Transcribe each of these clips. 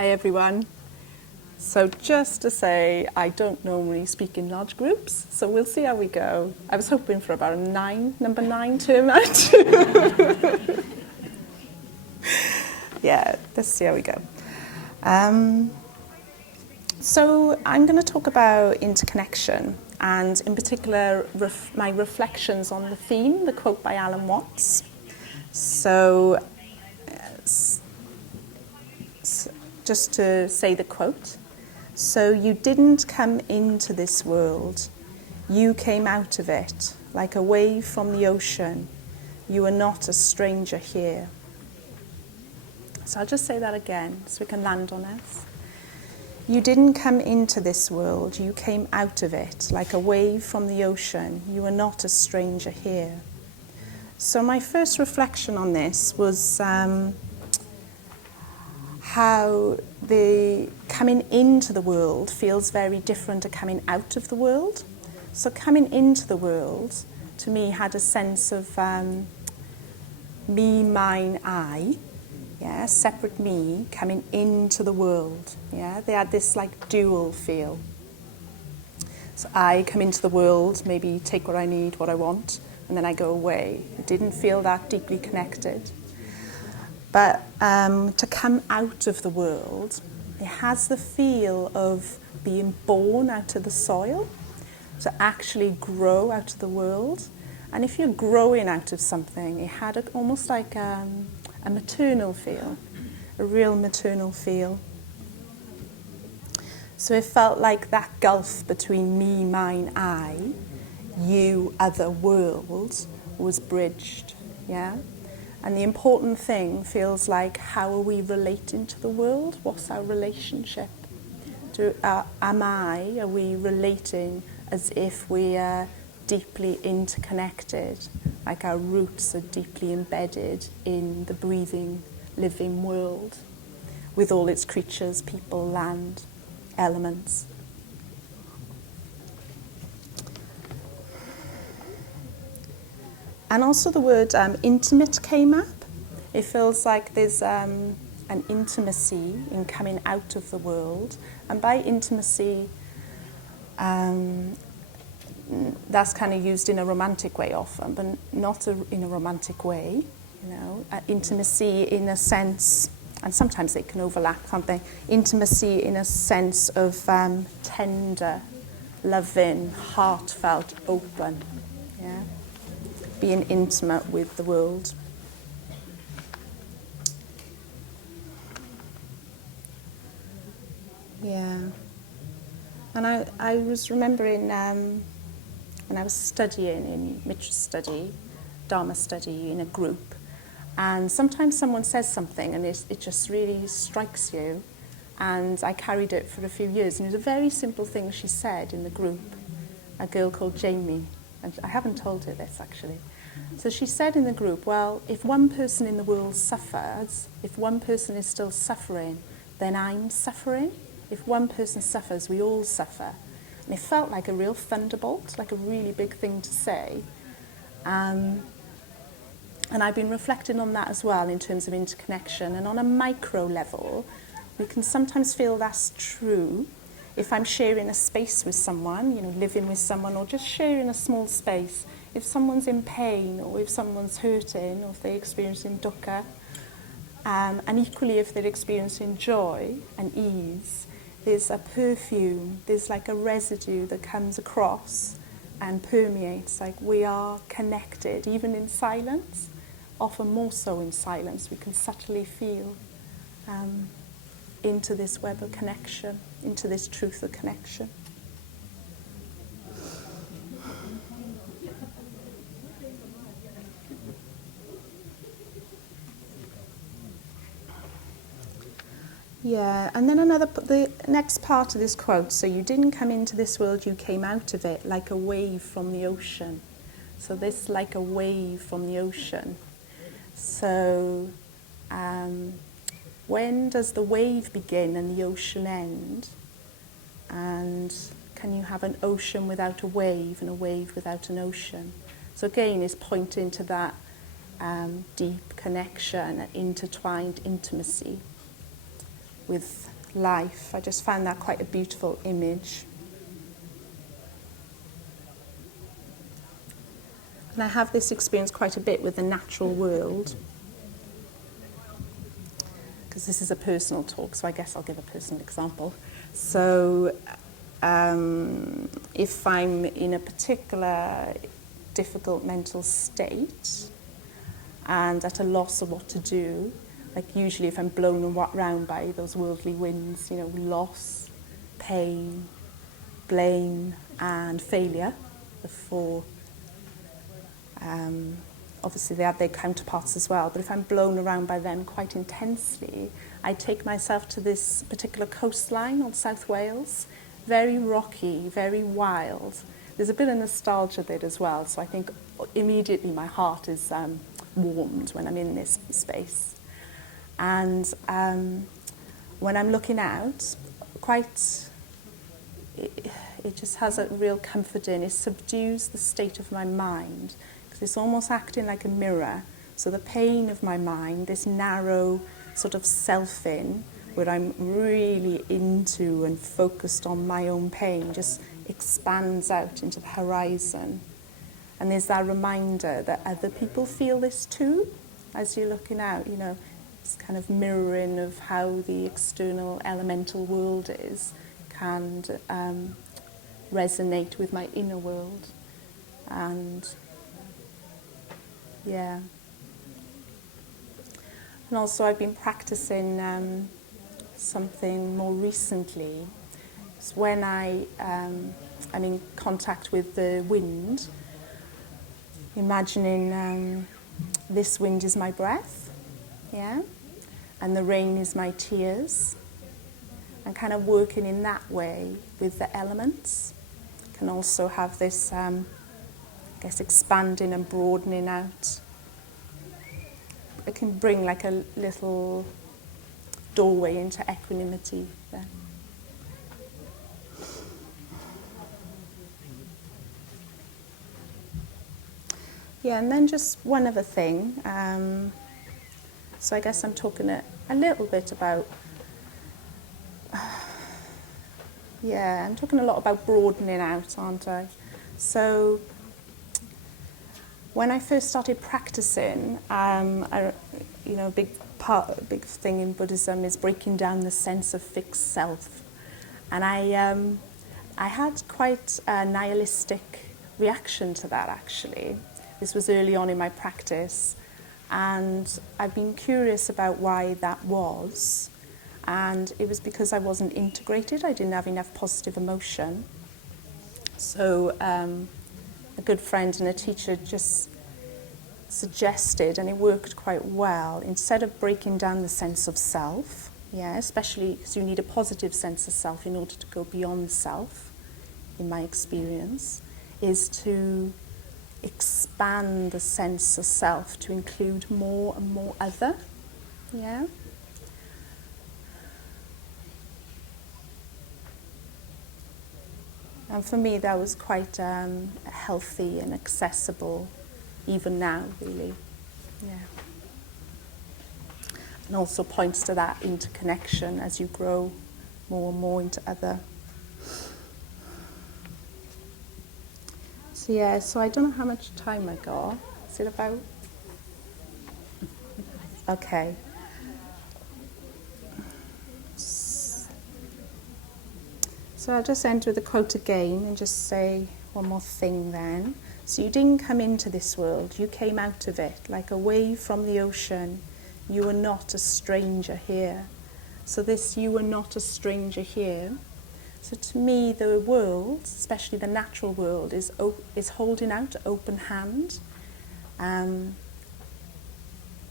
Hi everyone. So just to say, I don't normally speak in large groups, so we'll see how we go. I was hoping for about number 9 term out. Yeah, let's see how we go. So I'm going to talk about interconnection, and in particular my reflections on the theme, the quote by Alan Watts. So just to say the quote. So you didn't come into this world. You came out of it like a wave from the ocean. You are not a stranger here. So I'll just say that again so we can land on this. You didn't come into this world. You came out of it like a wave from the ocean. You are not a stranger here. So my first reflection on this was how the coming into the world feels very different to coming out of the world. So coming into the world, to me, had a sense of me, mine, I, yeah, separate me coming into the world. Yeah, they had this like dual feel. So I come into the world, maybe take what I need, what I want, and then I go away. It didn't feel that deeply connected. But to come out of the world, it has the feel of being born out of the soil, to actually grow out of the world. And if you're growing out of something, it had almost like a maternal feel, a real maternal feel. So it felt like that gulf between me, mine, I, you, other world was bridged, yeah? And the important thing feels like, how are we relating to the world? What's our relationship? Are we relating as if we are deeply interconnected, like our roots are deeply embedded in the breathing, living world, with all its creatures, people, land, elements? And also the word intimate came up. It feels like there's an intimacy in coming out of the world. And by intimacy, that's kind of used in a romantic way often, but not in a romantic way. You know, intimacy in a sense, and sometimes they can overlap, can't they? Intimacy in a sense of tender, loving, heartfelt, open. Yeah. Being intimate with the world. Yeah. And I was remembering when I was studying in Maitrijyoti study, Dharma study in a group, and sometimes someone says something and it just really strikes you, and I carried it for a few years, and it was a very simple thing she said in the group, a girl called Jamie, and I haven't told her this actually. So she said in the group, well, if one person in the world suffers, if one person is still suffering, then I'm suffering. If one person suffers, we all suffer. And it felt like a real thunderbolt, like a really big thing to say. And I've been reflecting on that as well in terms of interconnection. And on a micro level, we can sometimes feel that's true. If I'm sharing a space with someone, you know, living with someone, or just sharing a small space, if someone's in pain, or if someone's hurting, or if they're experiencing dukkha, and equally if they're experiencing joy and ease, there's a perfume, there's like a residue that comes across and permeates, like we are connected, even in silence, often more so in silence, we can subtly feel into this web of connection, into this truth of connection. Yeah, and then the next part of this quote, so you didn't come into this world, you came out of it like a wave from the ocean. So this like a wave from the ocean. So when does the wave begin and the ocean end? And can you have an ocean without a wave and a wave without an ocean? So again, it's pointing to that deep connection, intertwined intimacy with life. I just found that quite a beautiful image. And I have this experience quite a bit with the natural world, because this is a personal talk, so I guess I'll give a personal example. So if I'm in a particular difficult mental state and at a loss of what to do, like usually if I'm blown around by those worldly winds, loss, pain, blame and failure, the four, obviously they have their counterparts as well, but if I'm blown around by them quite intensely, I take myself to this particular coastline on South Wales, very rocky, very wild. There's a bit of nostalgia there as well, so I think immediately my heart is warmed when I'm in this space. And when I'm looking out, it just has a real comfort in, it subdues the state of my mind, because it's almost acting like a mirror. So the pain of my mind, this narrow sort of self-in, where I'm really into and focused on my own pain, just expands out into the horizon. And there's that reminder that other people feel this too, as you're looking out, this kind of mirroring of how the external elemental world is can resonate with my inner world. And yeah. And also I've been practicing something more recently. It's when I'm in contact with the wind, imagining this wind is my breath, yeah, and the rain is my tears, and kind of working in that way with the elements. Can also have this, expanding and broadening out. It can bring like a little doorway into equanimity there. Yeah, and then just one other thing. So I guess I'm talking a little bit about, I'm talking a lot about broadening out, aren't I? So when I first started practicing, a big thing in Buddhism is breaking down the sense of fixed self. And I had quite a nihilistic reaction to that, actually. This was early on in my practice, and I've been curious about why that was. And it was because I wasn't integrated. I didn't have enough positive emotion. So a good friend and a teacher just suggested, and it worked quite well, instead of breaking down the sense of self, especially because you need a positive sense of self in order to go beyond self, in my experience, is to expand the sense of self to include more and more other, And for me, that was quite healthy and accessible, even now, really. Yeah. And also points to that interconnection as you grow more and more into other. So I don't know how much time I got. Is it about? Okay. So I'll just end with a quote again and just say one more thing then. So you didn't come into this world, you came out of it like a wave from the ocean. You are not a stranger here. So this you are not a stranger here. So to me, the world, especially the natural world, is holding out an open hand. And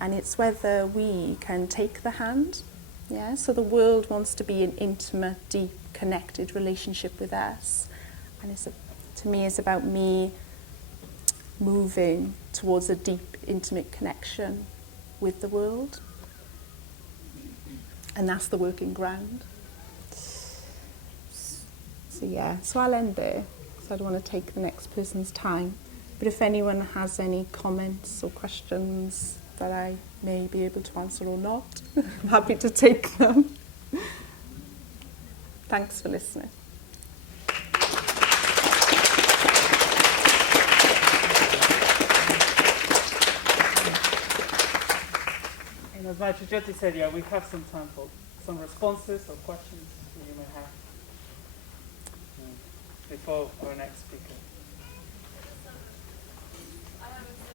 it's whether we can take the hand. Yeah. So the world wants to be an intimate, deep, connected relationship with us. And to me, it's about me moving towards a deep, intimate connection with the world. And that's the working ground. So I'll end there, because I don't want to take the next person's time. But if anyone has any comments or questions that I may be able to answer or not, I'm happy to take them. Thanks for listening. And as Maitrijyoti said, yeah, we have some time for some responses or questions that you may have before our next speaker.